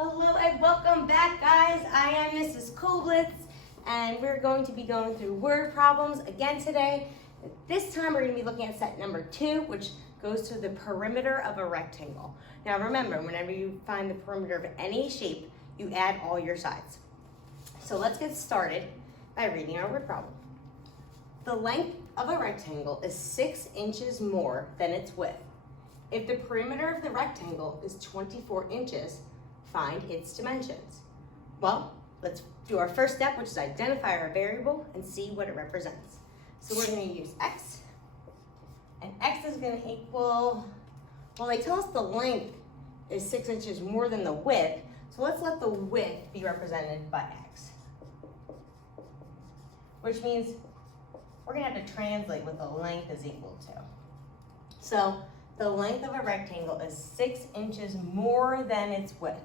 Hello and welcome back, guys. I am Mrs. Koblitz, and we're going to be going through word problems again today. This time we're going to be looking at set number 2, which goes to the perimeter of a rectangle. Now remember, whenever you find the perimeter of any shape, you add all your sides. So let's get started by reading our word problem. The length of a rectangle is 6 inches more than its width. If the perimeter of the rectangle is 24 inches, find its dimensions. Well, let's do our first step, which is identify our variable and see what it represents. So we're going to use x, and x is going to equal, well, they tell us the length is 6 inches more than the width, so let's let the width be represented by x, which means we're going to have to translate what the length is equal to. So the length of a rectangle is 6 inches more than its width.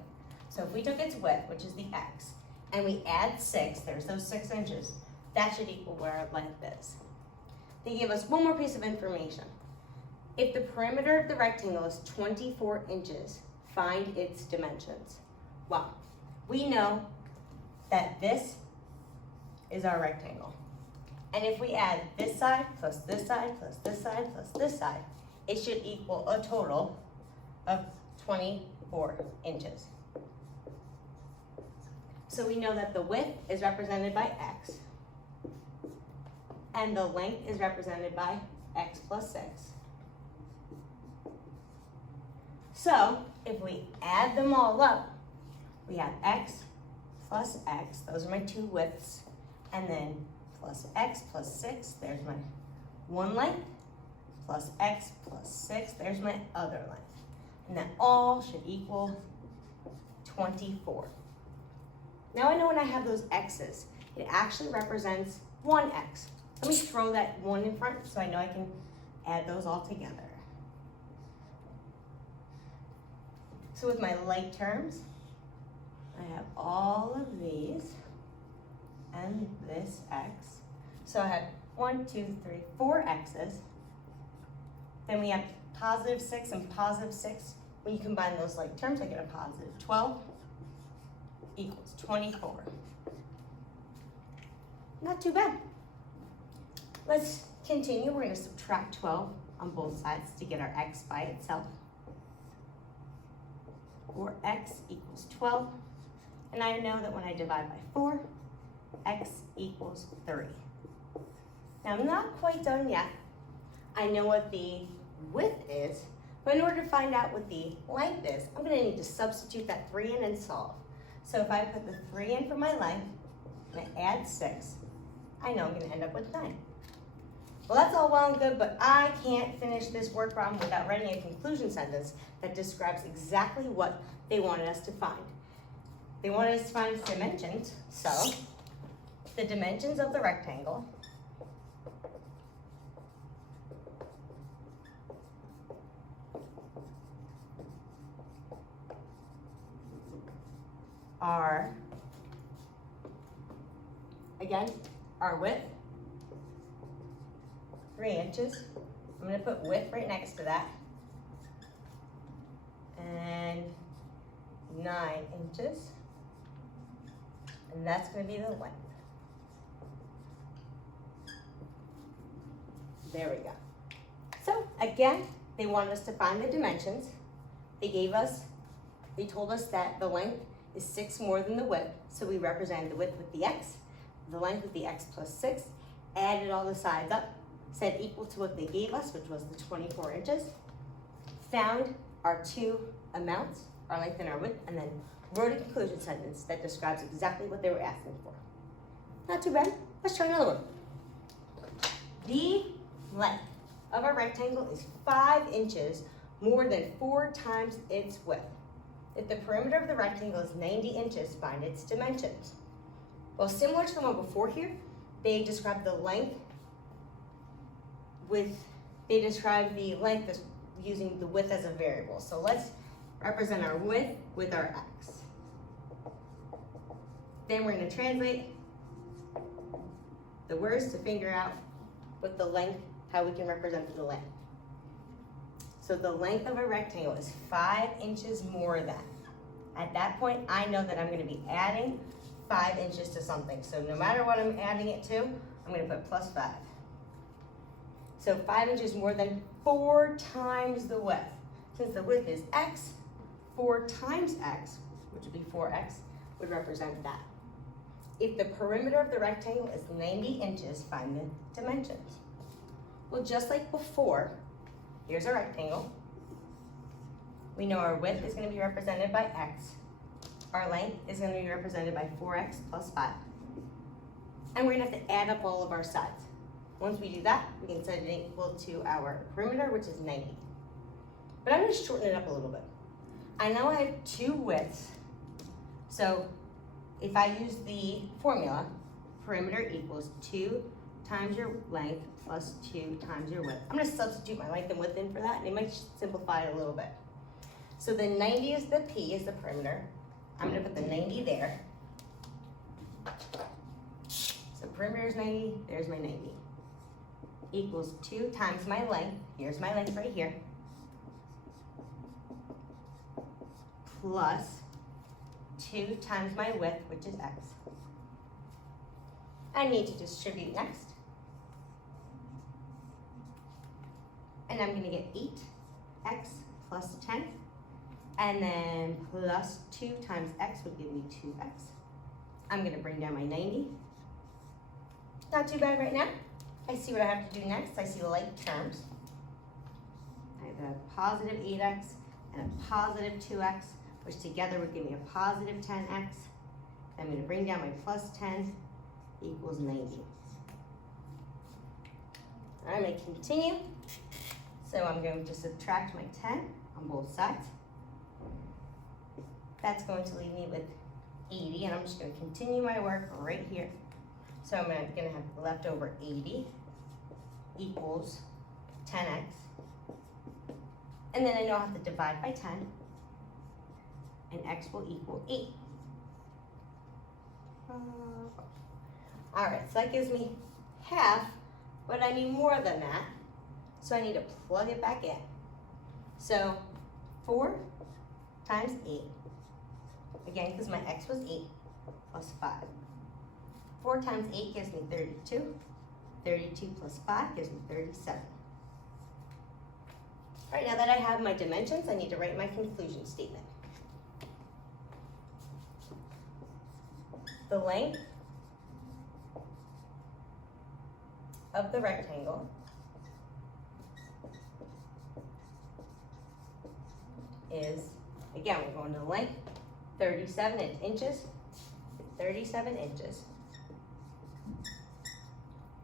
So if we took its width, which is the x, and we add 6, there's those 6 inches, that should equal what our length is. They give us one more piece of information. If the perimeter of the rectangle is 24 inches, find its dimensions. Well, we know that this is our rectangle. And if we add this side plus this side plus this side plus this side, it should equal a total of 24 inches. So we know that the width is represented by x, and the length is represented by x plus 6. So if we add them all up, we have x plus x, those are my two widths, and then plus x plus 6, there's my one length, plus x plus 6, there's my other length. And that all should equal 24. Now I know when I have those x's, it actually represents one x. Let me throw that 1 in front so I know I can add those all together. So with my like terms, I have all of these and this x. So I have 1, 2, 3, 4 x's. Then we have positive 6 and positive 6. When you combine those like terms, I get a positive 12 equals 24. Not too bad. Let's continue. We're going to subtract 12 on both sides to get our x by itself. Or x equals 12. And I know that when I divide by 4, x equals 3. Now I'm not quite done yet. I know what the width is, but in order to find out what the length is, I'm going to need to substitute that 3 in and solve. So if I put the 3 in for my length, and I add 6, I know I'm going to end up with 9. Well, that's all well and good, but I can't finish this word problem without writing a conclusion sentence that describes exactly what they wanted us to find. They wanted us to find its dimensions, so the dimensions of the rectangle are, again, our width, 3 inches. I'm going to put width right next to that. And 9 inches. And that's going to be the length. There we go. So again, they wanted us to find the dimensions. They told us that the length is 6 more than the width, so we represented the width with the x, the length with the x plus 6, added all the sides up, said equal to what they gave us, which was the 24 inches, found our two amounts, our length and our width, and then wrote a conclusion sentence that describes exactly what they were asking for. Not too bad. Let's try another one. The length of a rectangle is 5 inches more than 4 times its width. If the perimeter of the rectangle is 90 inches, find its dimensions. Well, similar to the one before here, they describe the length as using the width as a variable. So let's represent our width with our x. Then we're going to translate the words to figure out what the length, how we can represent the length. So the length of a rectangle is 5 inches more than. At that point, I know that I'm gonna be adding 5 inches to something. So no matter what I'm adding it to, I'm gonna put plus 5. So 5 inches more than 4 times the width. Since the width is x, 4 times x, which would be 4x, would represent that. If the perimeter of the rectangle is 90 inches, find the dimensions. Well, just like before, here's a rectangle. We know our width is going to be represented by x. Our length is going to be represented by 4x plus 5. And we're going to have to add up all of our sides. Once we do that, we can set it equal to our perimeter, which is 90. But I'm going to shorten it up a little bit. I know I have 2 widths. So if I use the formula, perimeter equals 2 times your length plus 2 times your width. I'm going to substitute my length and width in for that, and it might simplify it a little bit. So the 90 is the P, is the perimeter. I'm going to put the 90 there. So perimeter is 90, there's my 90. Equals 2 times my length, here's my length right here, plus 2 times my width, which is x. I need to distribute next. And I'm going to get 8x plus 10. And then plus 2 times x would give me 2x. I'm going to bring down my 90. Not too bad right now. I see what I have to do next. I see like terms. I have a positive 8x and a positive 2x, which together would give me a positive 10x. I'm going to bring down my plus 10 equals 90. I'm going to continue. So I'm going to subtract my 10 on both sides. That's going to leave me with 80, and I'm just going to continue my work right here. So I'm going to have leftover 80 equals 10x. And then I know I have to divide by 10, and x will equal 8. All right, so that gives me half, but I need more than that. So I need to plug it back in. So 4 times 8. Again, because my x was 8 plus 5. 4 times 8 gives me 32. 32 plus 5 gives me 37. All right, now that I have my dimensions, I need to write my conclusion statement. The length of the rectangle is, again, we're going to the length, 37 inches. 37 inches.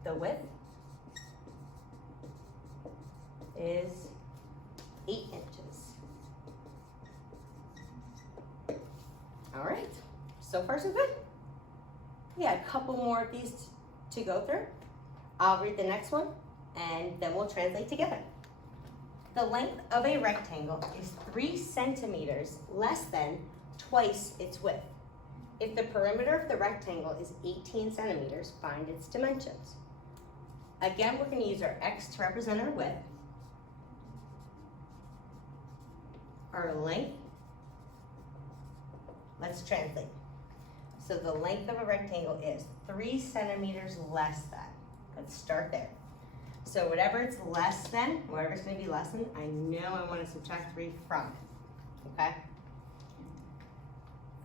The width is 8 inches. All right, so far so good. We got a couple more of these to go through. I'll read the next one, and then we'll translate together. The length of a rectangle is 3 centimeters less than twice its width. If the perimeter of the rectangle is 18 centimeters, find its dimensions. Again, we're going to use our x to represent our width, our length. Let's translate. So the length of a rectangle is 3 centimeters less than. Let's start there. So whatever it's less than, whatever it's going to be less than, I know I want to subtract 3 from it. Okay?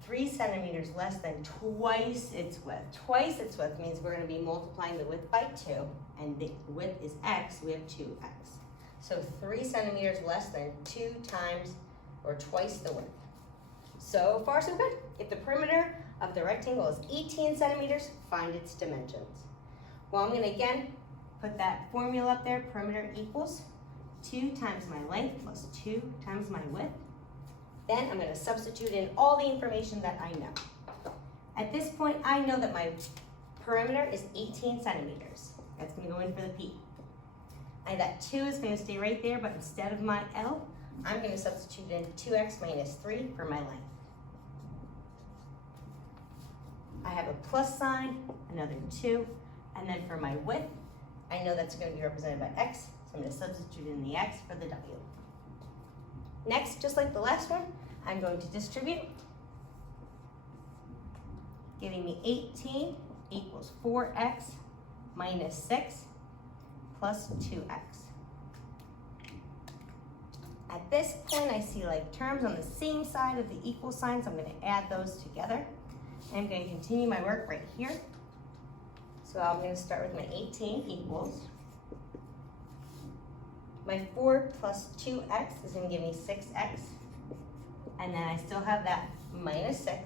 3 centimeters less than twice its width. Twice its width means we're going to be multiplying the width by 2, and the width is x, we have 2x. So 3 centimeters less than 2 times or twice the width. So far so good. If the perimeter of the rectangle is 18 centimeters, find its dimensions. Well, I'm going to again put that formula up there. Perimeter equals 2 times my length plus 2 times my width. Then I'm going to substitute in all the information that I know. At this point, I know that my perimeter is 18 centimeters. That's going to go in for the P. And that 2 is going to stay right there, but instead of my L, I'm going to substitute in 2x minus 3 for my length. I have a plus sign, another 2, and then for my width, I know that's going to be represented by x, so I'm going to substitute in the x for the W. Next, just like the last one, I'm going to distribute. giving me 18 equals 4x minus 6 plus 2x. At this point, I see like terms on the same side of the equal sign, so I'm going to add those together. I'm going to continue my work right here. So I'm going to start with my 18 equals. My 4 plus 2x is going to give me 6x. And then I still have that minus 6.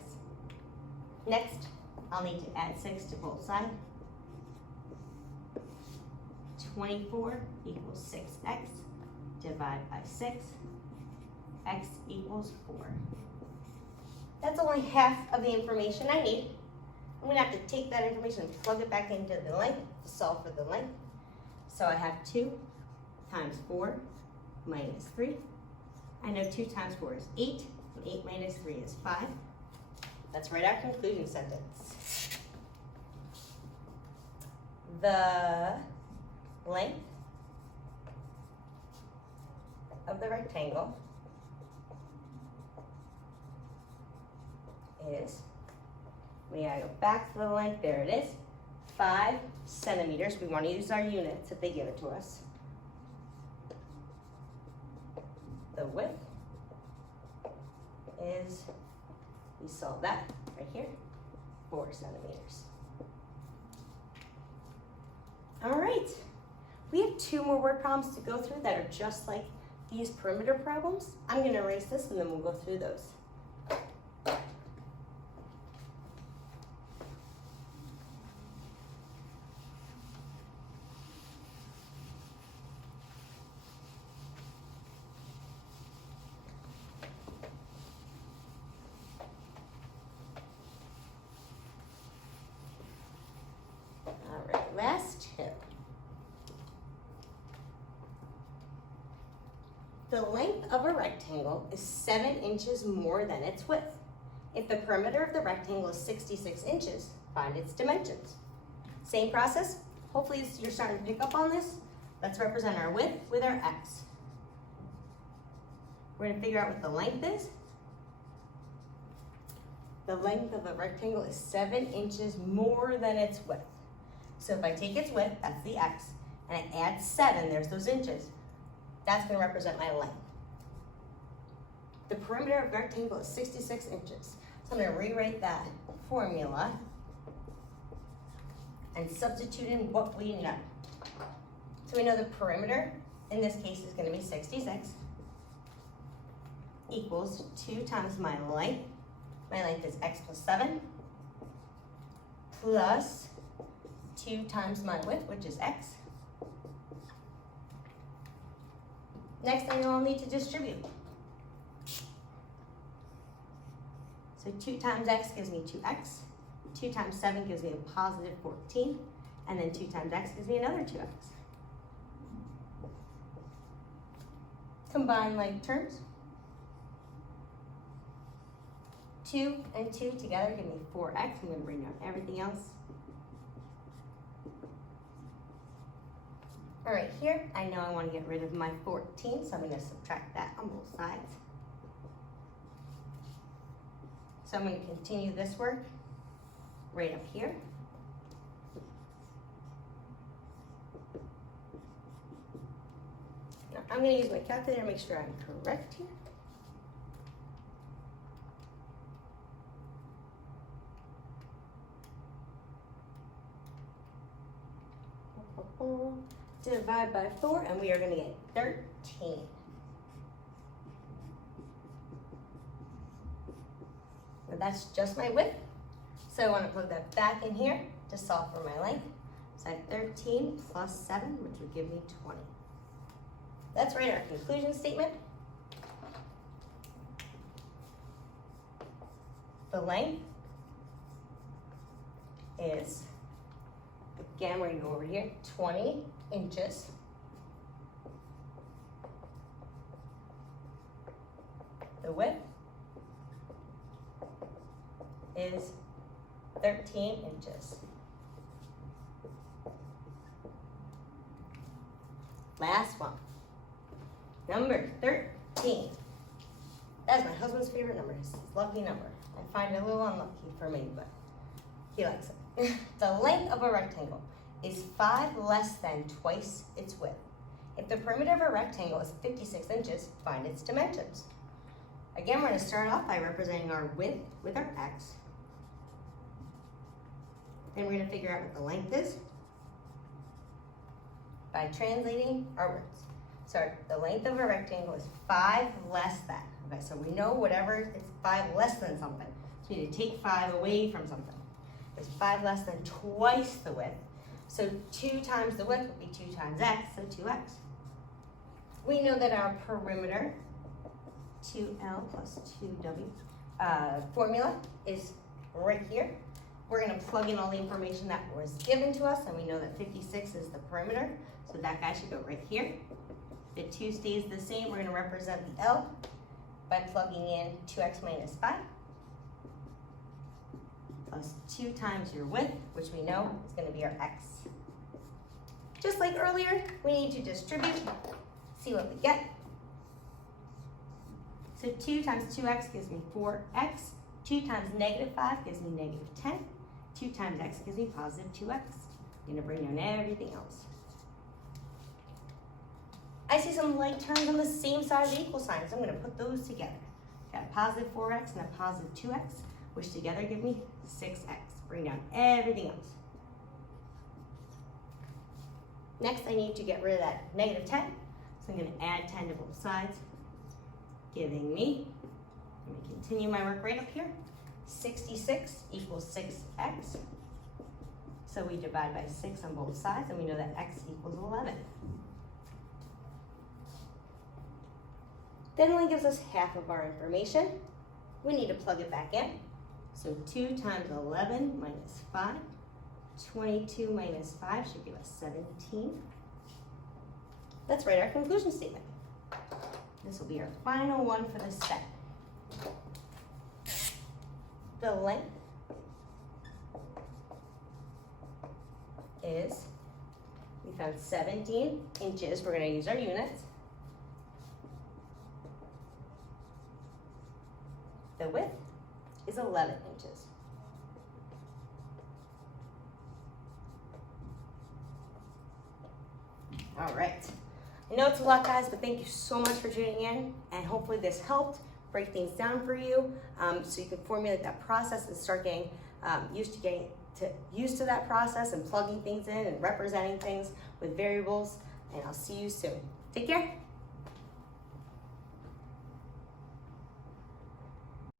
Next, I'll need to add 6 to both sides. 24 equals 6x. Divide by 6. X equals 4. That's only half of the information I need. I'm going to have to take that information and plug it back into the length to solve for the length. So I have 2 times 4 minus 3. I know 2 times 4 is 8. 8 minus 3 is 5. Let's write our conclusion sentence. The length of the rectangle is, we gotta go back to the length, there it is, 5 centimeters. We want to use our units if they give it to us. The width is, we solve that right here, 4 centimeters. All right, we have 2 more word problems to go through that are just like these perimeter problems. I'm going to erase this and then we'll go through those. All right, last 2. The length of a rectangle is 7 inches more than its width. If the perimeter of the rectangle is 66 inches, find its dimensions. Same process. Hopefully you're starting to pick up on this. Let's represent our width with our x. We're going to figure out what the length is. The length of a rectangle is 7 inches more than its width. So if I take its width, that's the x, and I add 7, there's those inches. That's going to represent my length. The perimeter of the rectangle is 66 inches. So I'm going to rewrite that formula and substitute in what we know. So we know the perimeter, in this case, is going to be 66 equals 2 times my length. My length is x plus 7 plus 2 times my width, which is x. Next, I know I'll need to distribute. So 2 times x gives me 2x. 2 times 7 gives me a positive 14. And then 2 times x gives me another 2x. Combine like terms. 2 and 2 together give me 4x. I'm going to bring down everything else. All right, here, I know I want to get rid of my 14, so I'm going to subtract that on both sides. So I'm going to continue this work right up here. Now, I'm going to use my calculator to make sure I'm correct here. Divide by 4, and we are going to get 13. And that's just my width. So I want to plug that back in here to solve for my length. So I have 13 plus 7, which would give me 20. Let's write our conclusion statement. The length is, again, we're going to go over here, 20 inches. The width is 13 inches. Last one. Number 13. That's my husband's favorite number. It's his lucky number. I find it a little unlucky for me, but He likes it. The length of a rectangle is 5 less than twice its width. If the perimeter of a rectangle is 56 inches, find its dimensions. Again, we're going to start off by representing our width with our x. Then we're going to figure out what the length is by translating our words. So the length of a rectangle is 5 less than. Okay, so we know whatever, it's 5 less than something. So we need to take 5 away from something. It's 5 less than twice the width. So 2 times the width would be 2 times x, so 2x. We know that our perimeter, 2L plus 2W, formula is right here. We're going to plug in all the information that was given to us, and we know that 56 is the perimeter, so that guy should go right here. The 2 stays the same. We're going to represent the L by plugging in 2x minus 5 plus 2 times your width, which we know is going to be our x. Just like earlier, we need to distribute, see what we get. So 2 times 2x gives me 4x. 2 times negative 5 gives me negative 10. 2 times x gives me positive 2x. I'm going to bring down everything else. I see some like terms on the same side of the equal sign, so I'm going to put those together. Got a positive 4x and a positive 2x, which together give me 6x. Bring down everything else. Next, I need to get rid of that negative 10. So I'm going to add 10 to both sides, giving me, let me continue my work right up here, 66 equals 6x. So we divide by 6 on both sides, and we know that x equals 11. That only gives us half of our information. We need to plug it back in. So 2 times 11 minus 5. 22 minus 5 should give us 17. Let's write our conclusion statement. This will be our final one for this set. The length is, we found 17 inches. We're going to use our units. The width is 11 inches. All right. I know it's a lot, guys, but thank you so much for tuning in, and hopefully this helped break things down for you, so you can formulate that process and start getting used to that process and plugging things in and representing things with variables. And I'll see you soon. Take care.